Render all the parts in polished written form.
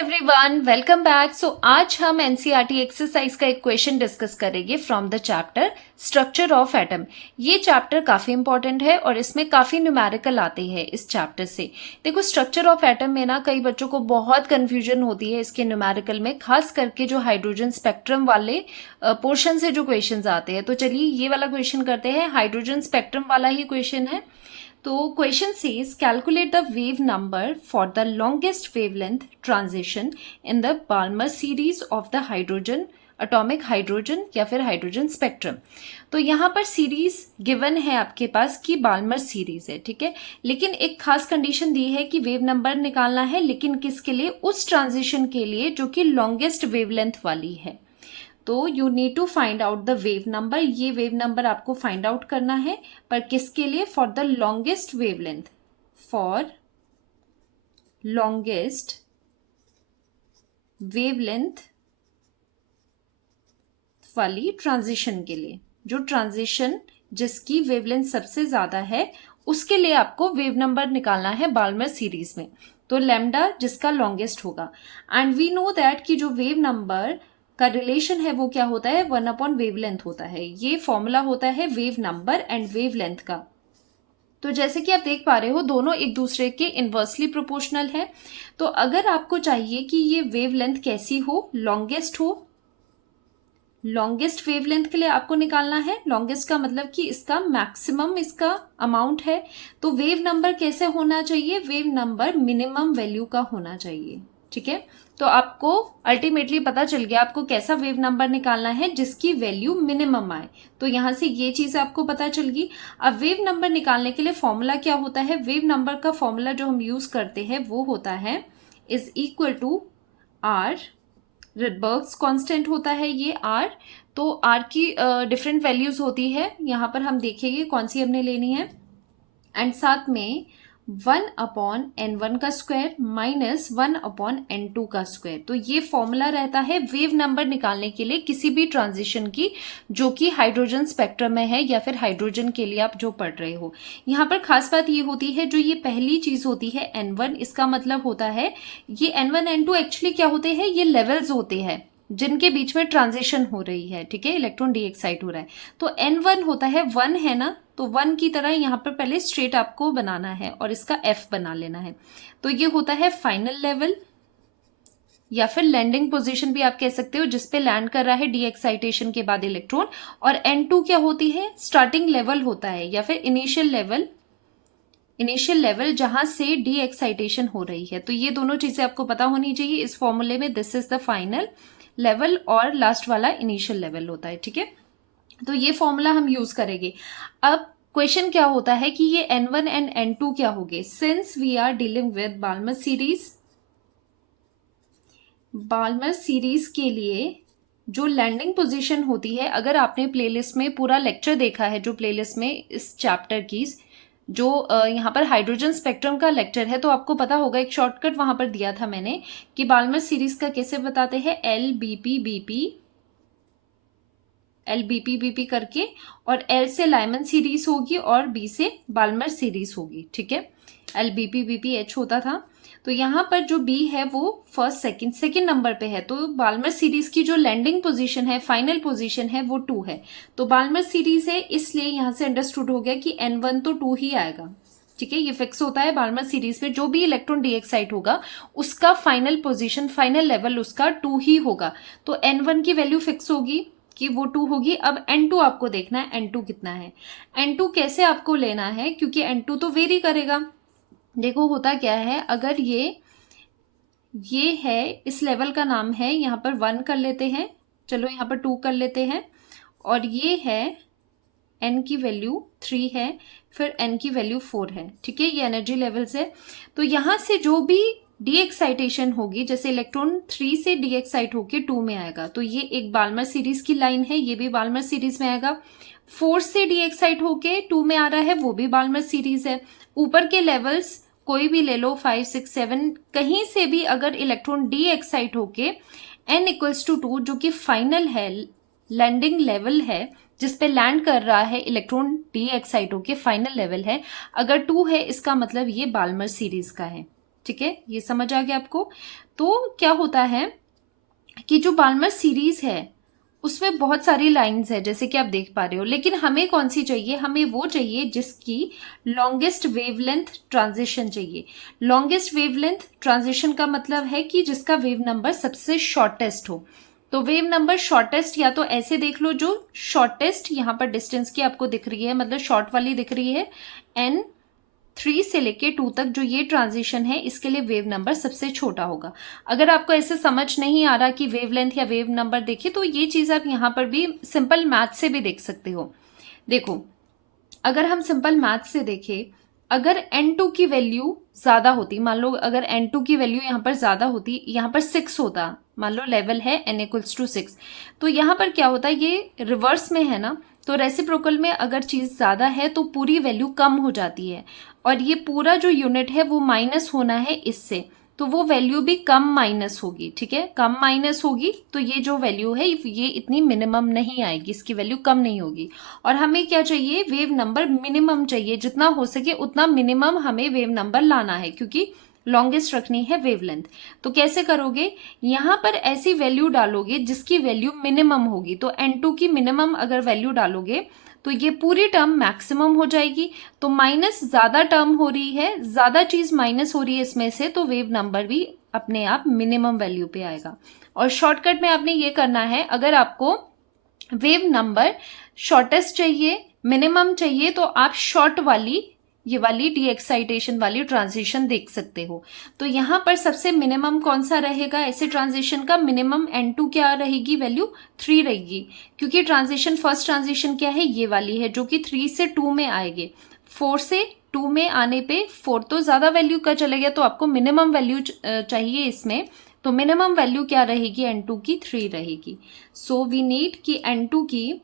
Everyone, welcome back. सो आज हम NCERT exercise का एक क्वेश्चन डिस्कस करेंगे from the chapter structure of atom. ये चैप्टर काफी इंपॉर्टेंट है और इसमें काफी न्यूमेरिकल आते हैं इस चैप्टर से। देखो, स्ट्रक्चर ऑफ एटम में ना कई बच्चों को बहुत कंफ्यूजन होती है इसके न्यूमेरिकल में, खास करके जो हाइड्रोजन स्पेक्ट्रम वाले पोर्शन से जो क्वेश्चन आते हैं। तो चलिए ये वाला क्वेश्चन करते हैं, हाइड्रोजन स्पेक्ट्रम वाला ही क्वेश्चन है। तो question says calculate the wave number for the longest wavelength transition in the Balmer series of the hydrogen atomic hydrogen या फिर हाइड्रोजन स्पेक्ट्रम। तो यहाँ पर सीरीज गिवन है आपके पास कि बाल्मर सीरीज है, ठीक है। लेकिन एक खास कंडीशन दी है कि वेव नंबर निकालना है, लेकिन किसके लिए? उस ट्रांजिशन के लिए जो कि लॉन्गेस्ट वेवलेंथ वाली है। तो you need to find out the wave number. ये वेव नंबर आपको फाइंड आउट करना है, पर किसके लिए? For the longest wavelength, for longest wavelength वाली ट्रांजिशन के लिए। जो ट्रांजिशन जिसकी वेवलेंथ सबसे ज्यादा है उसके लिए आपको वेव नंबर निकालना है बाल्मर सीरीज में। तो लैम्डा जिसका लॉन्गेस्ट होगा, एंड वी नो दैट कि जो वेव नंबर का रिलेशन है वो क्या होता है? 1 वेवलेंथ होता है। ये फॉर्मूला होता है वेव नंबर एंड वेवलेंथ का। तो जैसे कि आप देख पा रहे हो दोनों एक दूसरे के इनवर्सली प्रोपोर्शनल है। तो अगर आपको चाहिए कि ये वेवलेंथ कैसी हो, लॉन्गेस्ट हो, लॉन्गेस्ट वेवलेंथ के लिए आपको निकालना है। लॉन्गेस्ट का मतलब कि इसका मैक्सिमम इसका अमाउंट है। तो वेव नंबर कैसे होना चाहिए? वेव नंबर मिनिमम वैल्यू का होना चाहिए, ठीक है। तो आपको अल्टीमेटली पता चल गया आपको कैसा वेव नंबर निकालना है जिसकी वैल्यू मिनिमम आए। तो यहां से ये चीज आपको पता चल गई। अब वेव नंबर निकालने के लिए फॉर्मूला क्या होता है? वेव नंबर का फॉर्मूला जो हम यूज करते हैं वो होता है is equal to R. Rydberg's constant होता है ये आर। तो आर की डिफरेंट वैल्यूज होती है, यहां पर हम देखेंगे कौन सी हमने लेनी है। एंड साथ में 1/n1 का स्क्वायर माइनस 1/n2 का स्क्वायर। तो ये फॉर्मूला रहता है वेव नंबर निकालने के लिए किसी भी ट्रांजिशन की जो कि हाइड्रोजन स्पेक्ट्रम में है या फिर हाइड्रोजन के लिए आप जो पढ़ रहे हो। यहाँ पर खास बात ये होती है, जो ये पहली चीज होती है n1, इसका मतलब होता है ये n1 n2 एक्चुअली क्या होते हैं? ये लेवल्स होते हैं जिनके बीच में ट्रांजिशन हो रही है, ठीक है। इलेक्ट्रॉन डी एक्साइट हो रहा है। तो n1 होता है 1 है ना, तो 1 की तरह यहाँ पर पहले स्ट्रेट आपको बनाना है और इसका f बना लेना है। तो ये होता है फाइनल लेवल या फिर लैंडिंग पोजीशन भी आप कह सकते हो, जिसपे लैंड कर रहा है डी एक्साइटेशन के बाद इलेक्ट्रॉन। और n2 क्या होती है? स्टार्टिंग लेवल होता है या फिर इनिशियल लेवल जहां से डी एक्साइटेशन हो रही है। तो ये दोनों चीजें आपको पता होनी चाहिए इस फॉर्मूले में। This is the final level और लास्ट वाला इनिशियल लेवल होता है, ठीक है। तो ये फॉर्मूला हम यूज करेंगे। अब क्वेश्चन क्या होता है कि ये n1 एंड n2 क्या होंगे? Since we are dealing with Balmer series के लिए जो लैंडिंग पोजीशन होती है, अगर आपने प्लेलिस्ट में पूरा लेक्चर देखा है, जो प्लेलिस्ट में इस चैप्टर की जो यहाँ पर हाइड्रोजन स्पेक्ट्रम का लेक्चर है, तो आपको पता होगा एक शॉर्टकट वहां पर दिया था मैंने कि बाल्मर सीरीज का कैसे बताते हैं। एल बीपी करके, और एल से लाइमन सीरीज होगी और बी से बाल्मर सीरीज होगी, ठीक है। एल बीपी एच होता था। तो यहाँ पर जो बी है वो फर्स्ट सेकंड नंबर पे है। तो बाल्मर सीरीज की जो लैंडिंग पोजीशन है, फाइनल पोजीशन है, वो 2 है। तो बाल्मर सीरीज है, इसलिए यहाँ से अंडरस्टूड हो गया कि n1 तो 2 ही आएगा, ठीक है। ये फिक्स होता है बाल्मर सीरीज में, जो भी इलेक्ट्रॉन डी एक्साइट होगा उसका फाइनल पोजीशन, फाइनल लेवल उसका 2 ही होगा। तो n1 की वैल्यू फिक्स होगी कि वो 2 होगी। अब n2 आपको देखना है, n2 कितना है। n2 कैसे आपको लेना है, क्योंकि n2 तो वेरी करेगा। देखो होता क्या है, अगर ये है, इस लेवल का नाम है, यहाँ पर 1 कर लेते हैं, चलो यहाँ पर 2 कर लेते हैं, और ये है n की वैल्यू 3 है, फिर n की वैल्यू 4 है, ठीक है। ये एनर्जी लेवल्स है। तो यहाँ से जो भी डी एक्साइटेशन होगी, जैसे इलेक्ट्रॉन 3 से डी एक्साइट होके 2 में आएगा, तो ये एक बाल्मर सीरीज की लाइन है, ये भी बाल्मर सीरीज में आएगा। 4 से डी एक्साइट होके 2 में आ रहा है, वो भी बाल्मर सीरीज है। ऊपर के लेवल्स कोई भी ले लो, 5 6 7, कहीं से भी अगर इलेक्ट्रॉन डी एक्साइट होके n इक्वल्स टू 2, जो कि फाइनल है, लैंडिंग लेवल है, जिसपे लैंड कर रहा है इलेक्ट्रॉन डी एक्साइट होके, फाइनल लेवल है, अगर 2 है, इसका मतलब ये बाल्मर सीरीज का है, ठीक है, ये समझ आ गया आपको। तो क्या होता है कि जो बाल्मर सीरीज है उसमें बहुत सारी लाइंस है जैसे कि आप देख पा रहे हो, लेकिन हमें कौन सी चाहिए, हमें वो चाहिए जिसकी लॉन्गेस्ट वेवलेंथ ट्रांजिशन चाहिए। लॉन्गेस्ट वेवलेंथ ट्रांजिशन का मतलब है कि जिसका वेव नंबर सबसे शॉर्टेस्ट हो। तो वेव नंबर शॉर्टेस्ट या तो ऐसे देख लो, जो शॉर्टेस्ट यहाँ पर डिस्टेंस की आपको दिख रही है, मतलब शॉर्ट वाली दिख रही है, n 3 से लेके 2 तक जो ये ट्रांजिशन है इसके लिए वेव नंबर सबसे छोटा होगा। अगर आपको ऐसे समझ नहीं आ रहा कि वेवलेंथ या वेव नंबर देखिए, तो ये चीज आप यहाँ पर भी सिंपल मैथ से भी देख सकते हो। देखो, अगर हम सिंपल मैथ से देखें, अगर n2 की वैल्यू ज्यादा होती, मान लो अगर n2 की वैल्यू यहाँ पर ज्यादा होती, यहाँ पर 6 होता, मान लो लेवल है n = 6, तो यहाँ पर क्या होता है, ये रिवर्स में है ना, तो रेसिप्रोकल में अगर चीज ज्यादा है तो पूरी वैल्यू कम हो जाती है, और ये पूरा जो यूनिट है वो माइनस होना है इससे, तो वो वैल्यू भी कम माइनस होगी। ठीक है, कम माइनस होगी तो ये जो वैल्यू है ये इतनी मिनिमम नहीं आएगी, इसकी वैल्यू कम नहीं होगी। और हमें क्या चाहिए, वेव नंबर मिनिमम चाहिए, जितना हो सके उतना मिनिमम हमें वेव नंबर लाना है, क्योंकि लॉन्गेस्ट रखनी है वेवलेंथ। तो कैसे करोगे, यहां पर ऐसी वैल्यू डालोगे जिसकी वैल्यू मिनिमम होगी। तो n2 की मिनिमम अगर वैल्यू डालोगे तो ये पूरी टर्म मैक्सिमम हो जाएगी। तो माइनस ज्यादा टर्म हो रही है, ज्यादा चीज माइनस हो रही है इसमें से, तो वेव नंबर भी अपने आप मिनिमम वैल्यू पे आएगा। और शॉर्टकट में आपने ये करना है, अगर आपको वेव नंबर शॉर्टेस्ट चाहिए, मिनिमम चाहिए, तो आप शॉर्ट वाली, ये वाली डी एक्साइटेशन वाली ट्रांजिशन देख सकते हो। तो यहां पर सबसे मिनिमम कौन सा रहेगा, ऐसे ट्रांजिशन का मिनिमम n2 क्या रहेगी, वैल्यू 3 रहेगी, क्योंकि ट्रांजिशन फर्स्ट ट्रांजिशन क्या है, ये वाली है जो कि 3 से 2 में आएगी। 4 से 2 में आने पे 4 तो ज्यादा वैल्यू का चले गया, तो आपको मिनिमम वैल्यू चाहिए इसमें। तो मिनिमम वैल्यू क्या रहेगी, n2 की 3 रहेगी। सो वी नीड कि n2 की,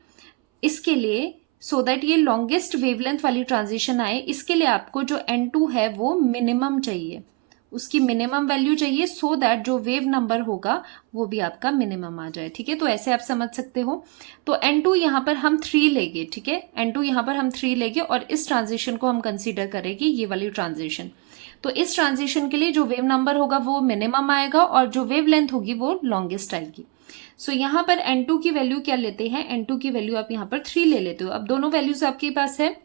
इसके लिए सो दैट ये लॉन्गेस्ट वेवलेंथ वाली ट्रांजिशन आए, इसके लिए आपको जो n2 है वो मिनिमम चाहिए, उसकी मिनिमम वैल्यू चाहिए, सो दैट जो वेव नंबर होगा वो भी आपका मिनिमम आ जाए। ठीक है, तो ऐसे आप समझ सकते हो। तो n2 यहाँ पर हम 3 लेंगे, ठीक है, n2 यहाँ पर हम 3 लेंगे, और इस ट्रांजिशन को हम कंसीडर करेंगे ये वाली ट्रांजिशन। तो इस ट्रांजिशन के लिए जो वेव नंबर होगा वो मिनिमम आएगा, और जो वेव लेंथ होगी वो लॉन्गेस्ट आएगी। सो यहाँ पर n2 की वैल्यू क्या लेते हैं, n2 की वैल्यू आप यहाँ पर 3 ले लेते हो। अब दोनों वैल्यूज आपके पास है,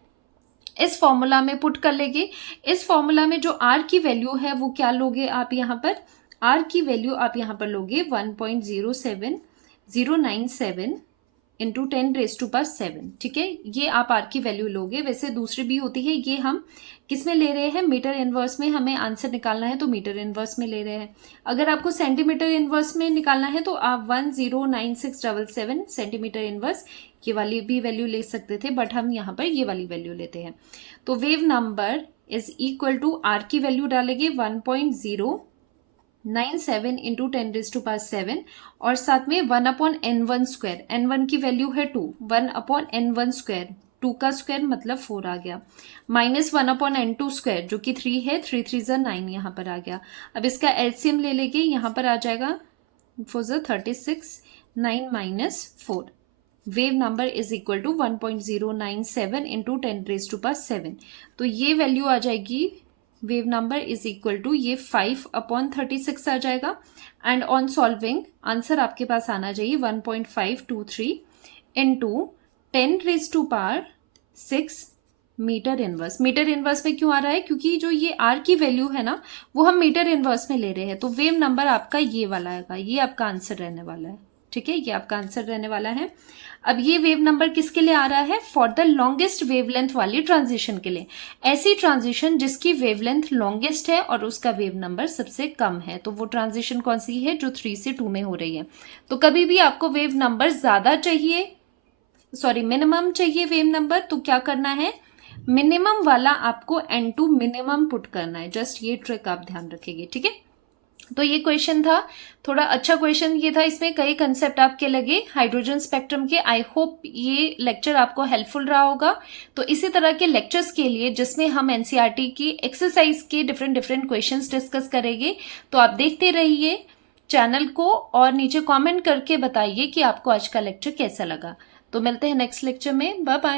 इस फॉर्मूला में पुट कर लेंगे। इस फॉर्मूला में जो r की वैल्यू है वो क्या लोगे आप, यहाँ पर r की वैल्यू आप यहाँ पर लोगे 1.07097 इंटू 10⁻⁷। ठीक है, ये आप r की वैल्यू लोगे। वैसे दूसरी भी होती है, ये हम किस में ले रहे हैं, मीटर इनवर्स में हमें आंसर निकालना है तो मीटर इनवर्स में ले रहे हैं। अगर आपको सेंटीमीटर इनवर्स में निकालना है तो आप 109677 सेंटीमीटर इनवर्स ये वाली भी वैल्यू ले सकते थे, बट हम यहाँ पर ये वाली वैल्यू लेते हैं। तो wave number is equal to r की वैल्यू डालेंगे 1.097 इंटू 10⁻⁷, और साथ में 1/n1 स्क्वायर, n1 की वैल्यू है 2, 1/n1 स्क्वायर, 2 का स्क्वायर मतलब 4 आ गया, माइनस 1/n2 स्क्वायर जो कि 3 है, 3 3 9 यहाँ पर आ गया। अब इसका एलसीएम ले लेंगे, यहाँ पर आ जाएगा 36, 9 - 4, wave number is equal to 1.097 into 10⁻⁷। तो ये वैल्यू आ जाएगी, wave number is equal to, ये 5/36 आ जाएगा। एंड ऑन सॉल्विंग आंसर आपके पास आना चाहिए 1.523 into 10⁻⁶ metre inverse. Metre inverse में क्यों आ रहा है, क्योंकि जो ये r की वैल्यू है ना वो हम मीटर इनवर्स में ले रहे हैं, तो वेव नंबर आपका ये वाला आएगा, ये आपका आंसर रहने वाला है। ठीक है, ये आपका आंसर रहने वाला है। अब ये वेव नंबर किसके लिए आ रहा है, फॉर द लॉन्गेस्ट वेवलेंथ वाली ट्रांजिशन के लिए, ऐसी ट्रांजिशन जिसकी वेवलेंथ लॉन्गेस्ट है और उसका वेव नंबर सबसे कम है। तो वो ट्रांजिशन कौन सी है, जो 3 से 2 में हो रही है। तो कभी भी आपको वेव नंबर ज्यादा चाहिए, सॉरी मिनिमम चाहिए वेव नंबर, तो क्या करना है, मिनिमम वाला आपको n2 मिनिमम पुट करना है। जस्ट ये ट्रिक आप ध्यान रखेंगे। ठीक है, तो ये क्वेश्चन था, थोड़ा अच्छा क्वेश्चन ये था, इसमें कई कंसेप्ट आपके लगे हाइड्रोजन स्पेक्ट्रम के। आई होप ये लेक्चर आपको हेल्पफुल रहा होगा। तो इसी तरह के लेक्चर्स के लिए जिसमें हम एनसीईआरटी की एक्सरसाइज के डिफरेंट क्वेश्चंस डिस्कस करेंगे, तो आप देखते रहिए चैनल को, और नीचे कमेंट करके बताइए कि आपको आज का लेक्चर कैसा लगा। तो मिलते हैं नेक्स्ट लेक्चर में, बाय बाय।